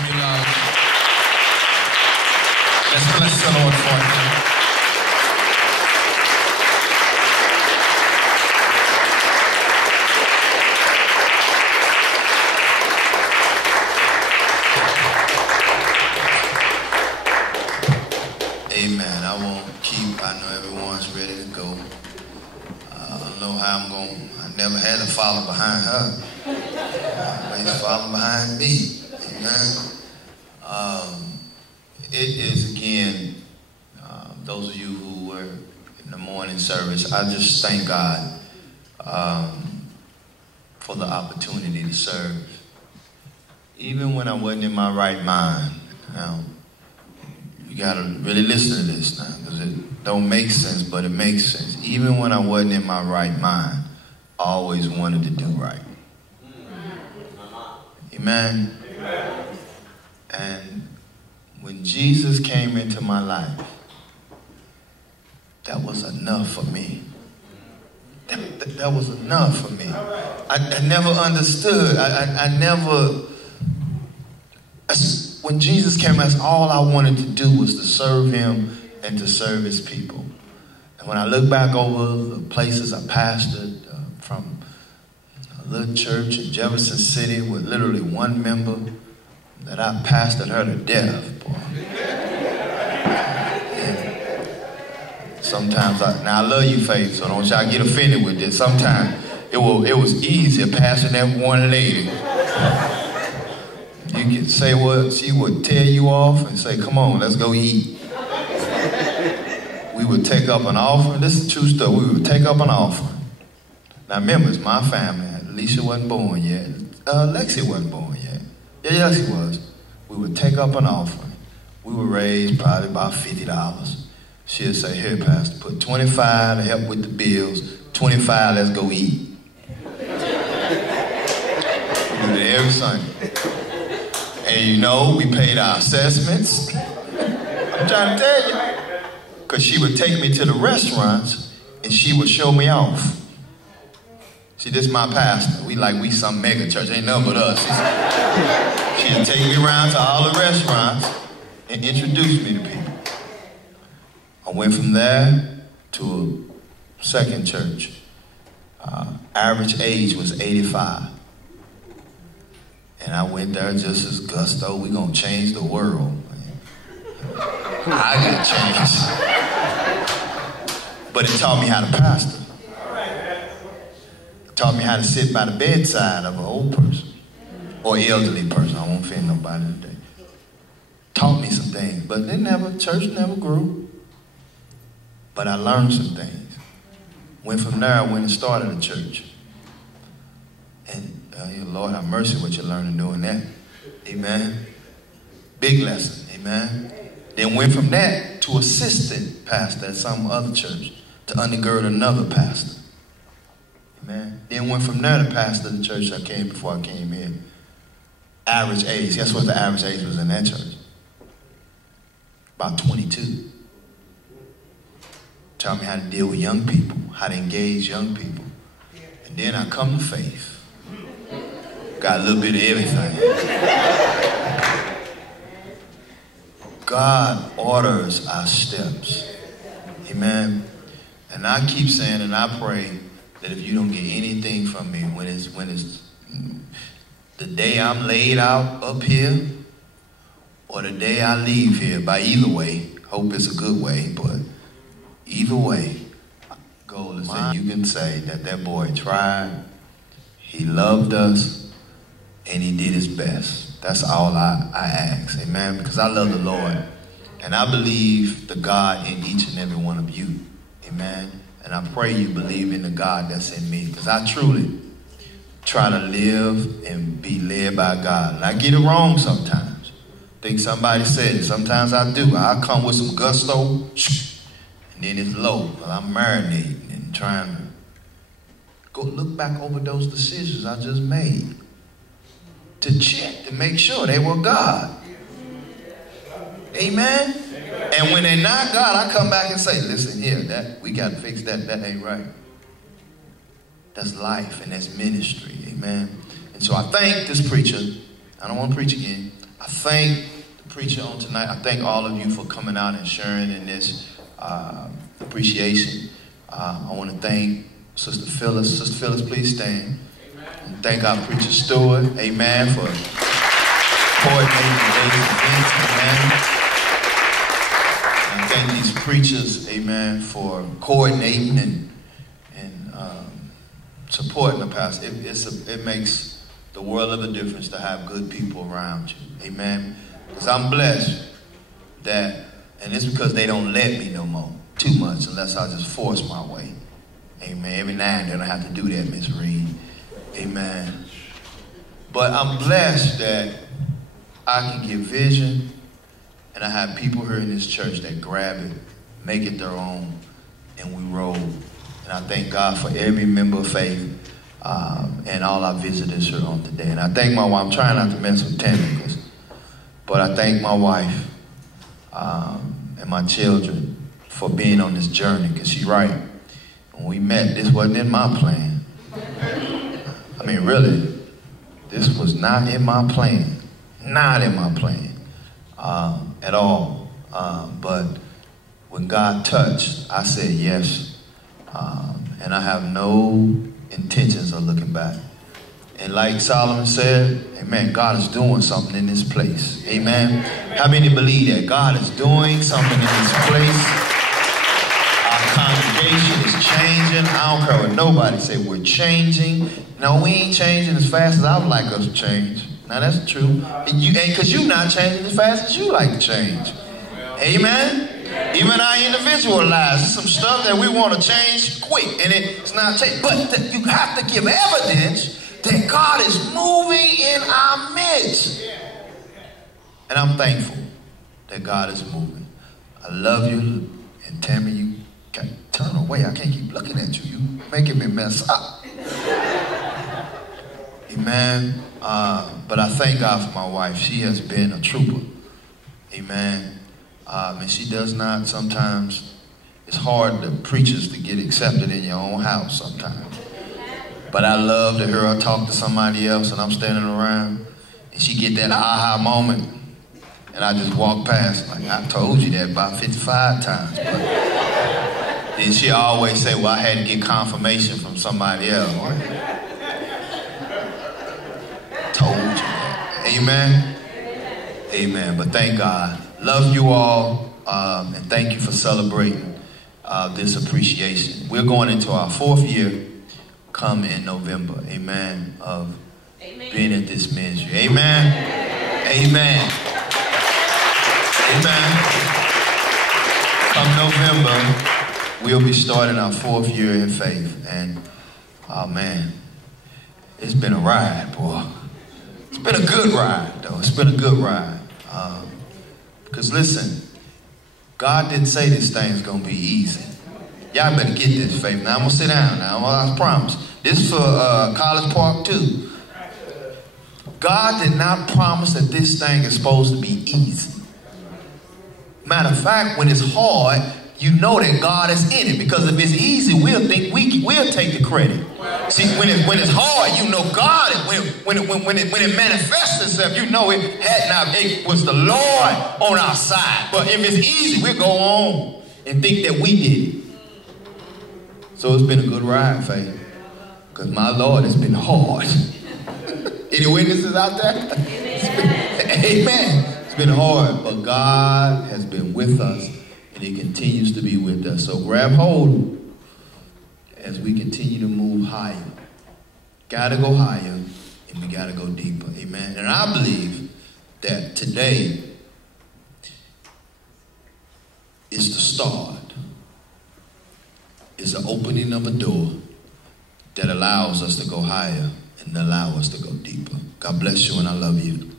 Give me love. Let's bless the Lord for it. Amen. I won't keep. I know everyone's ready to go. I don't know how I'm going. I never had to follow behind her. Always follow behind me. Amen. It is again, those of you who were in the morning service, I just thank God for the opportunity to serve. Even when I wasn't in my right mind. Now, you got to really listen to this now, because it don't make sense, but it makes sense. Even when I wasn't in my right mind, I always wanted to do right. Amen. Amen. And when Jesus came into my life, that was enough for me. That was enough for me. I never understood. I never... When Jesus came, that's all I wanted to do was to serve him and to serve his people. And when I look back over the places I pastored, from a little church in Jefferson City with literally one member, that I pastored her to death, boy. And sometimes, I love you, Faith, so don't y'all get offended with this. Sometimes it was easier pastoring that one lady. You could say what she would tear you off and say, come on, let's go eat. We would take up an offering. This is true stuff. We would take up an offering. Now remember, it's my family. Alicia wasn't born yet. Lexi wasn't born yet. Yeah, Lexi was. We would take up an offering. We would raise probably about $50. She'd say, here, Pastor, put 25 to help with the bills. 25, let's go eat. We do it every Sunday. And you know, we paid our assessments. I'm trying to tell you. Because she would take me to the restaurants and she would show me off. See, this is my pastor. We some mega church. Ain't nothing but us. She'd take me around to all the restaurants and introduce me to people. I went from there to a second church. Average age was 85. And I went there just as gusto. We gonna change the world. I got changed. But it taught me how to pastor. It taught me how to sit by the bedside of an old person or elderly person. I won't offend nobody today. Taught me some things, but church never grew. But I learned some things. Went from there, I went and started a church. And Lord have mercy what you're learning doing that. Amen. Big lesson. Amen. Then went from that to assistant pastor at some other church to undergird another pastor. Amen. Then went from there to pastor the church I came before I came here. Average age. Guess what the average age was in that church? About 22. Taught me how to deal with young people, how to engage young people. And then I come to faith. Got a little bit of everything. God orders our steps. Amen. And I keep saying and I pray that if you don't get anything from me when it's the day I'm laid out up here or the day I leave here, by either way, hope it's a good way, but either way, goal is that you can say that boy tried, he loved us, and he did his best. That's all I ask. Amen. Because I love the Lord. And I believe the God in each and every one of you. Amen. And I pray you believe in the God that's in me. Because I truly try to live and be led by God. And I get it wrong sometimes. I think somebody said it. Sometimes I do. I come with some gusto. And then it's low. Well, I'm marinating and trying to go look back over those decisions I just made. To check, to make sure they were God. Amen? And when they're not God, I come back and say, listen here, that we got to fix that. That ain't right. That's life and that's ministry. Amen? And so I thank this preacher. I don't want to preach again. I thank the preacher on tonight. I thank all of you for coming out and sharing in this appreciation. I want to thank Sister Phyllis. Sister Phyllis, please stand. And thank our preacher Stewart, amen, for coordinating today's events, amen. And thank these preachers, amen, for coordinating and supporting the pastor. It makes the world of a difference to have good people around you, amen. Because I'm blessed that, and it's because they don't let me no more too much unless I just force my way, amen. Every now and then I have to do that, Miss Reed, amen. But I'm blessed that I can give vision, and I have people here in this church that grab it, make it their own, and we roll. And I thank God for every member of faith and all our visitors here on today. And I thank my wife. I'm trying not to mess with Tammy, but I thank my wife and my children for being on this journey, because she's right. When we met, this wasn't in my plan. I mean, really, this was not in my plan. Not in my plan at all. But when God touched, I said yes. And I have no intentions of looking back. And like Solomon said, amen, God is doing something in this place. Amen. How many believe that? God is doing something in this place. Our congregation is changing. I don't care what nobody say. We're changing. No, we ain't changing as fast as I would like us to change. Now that's true. Because you're not changing as fast as you like to change. Amen. Even our individual lives, there's some stuff that we want to change quick, and it's not changed. But you have to give evidence that God is moving in our midst. And I'm thankful that God is moving. I love you. And Tammy, you can't turn away. I can't keep looking at you. You're making me mess up. Amen. But I thank God for my wife. She has been a trooper. Amen. And she does not sometimes, it's hard to preachers to get accepted in your own house sometimes. But I love to hear her talk to somebody else and I'm standing around and she get that aha moment and I just walk past like, I told you that about 55 times. But then she always say, well, I had to get confirmation from somebody else. Told you that. Amen. Amen. But thank God. Love you all, and thank you for celebrating this appreciation. We're going into our 4th year, come in November, amen, of being at this ministry. Amen. Amen. Amen. Come November, we'll be starting our 4th year in faith. And, oh man, it's been a ride, boy. It's been a good ride, though. It's been a good ride. Because listen, God didn't say this thing's going to be easy. Y'all better get this, faith. Now, I'm going to sit down now. I promise. This is for College Park, too. God did not promise that this thing is supposed to be easy. Matter of fact, when it's hard, you know that God is in it. Because if it's easy, we'll think we'll take the credit. See, when it's hard, you know God. When it manifests itself, you know it was the Lord on our side. But if it's easy, we'll go on and think that we did it. So it's been a good ride, faith. Because my Lord, it's been hard. Any witnesses out there? Amen. It's been hard, but God has been with us, and He continues to be with us. So grab hold as we continue to move higher. Gotta go higher, and we gotta go deeper. Amen. And I believe that today is the start. It's the opening of a door that allows us to go higher and allow us to go deeper. God bless you, and I love you.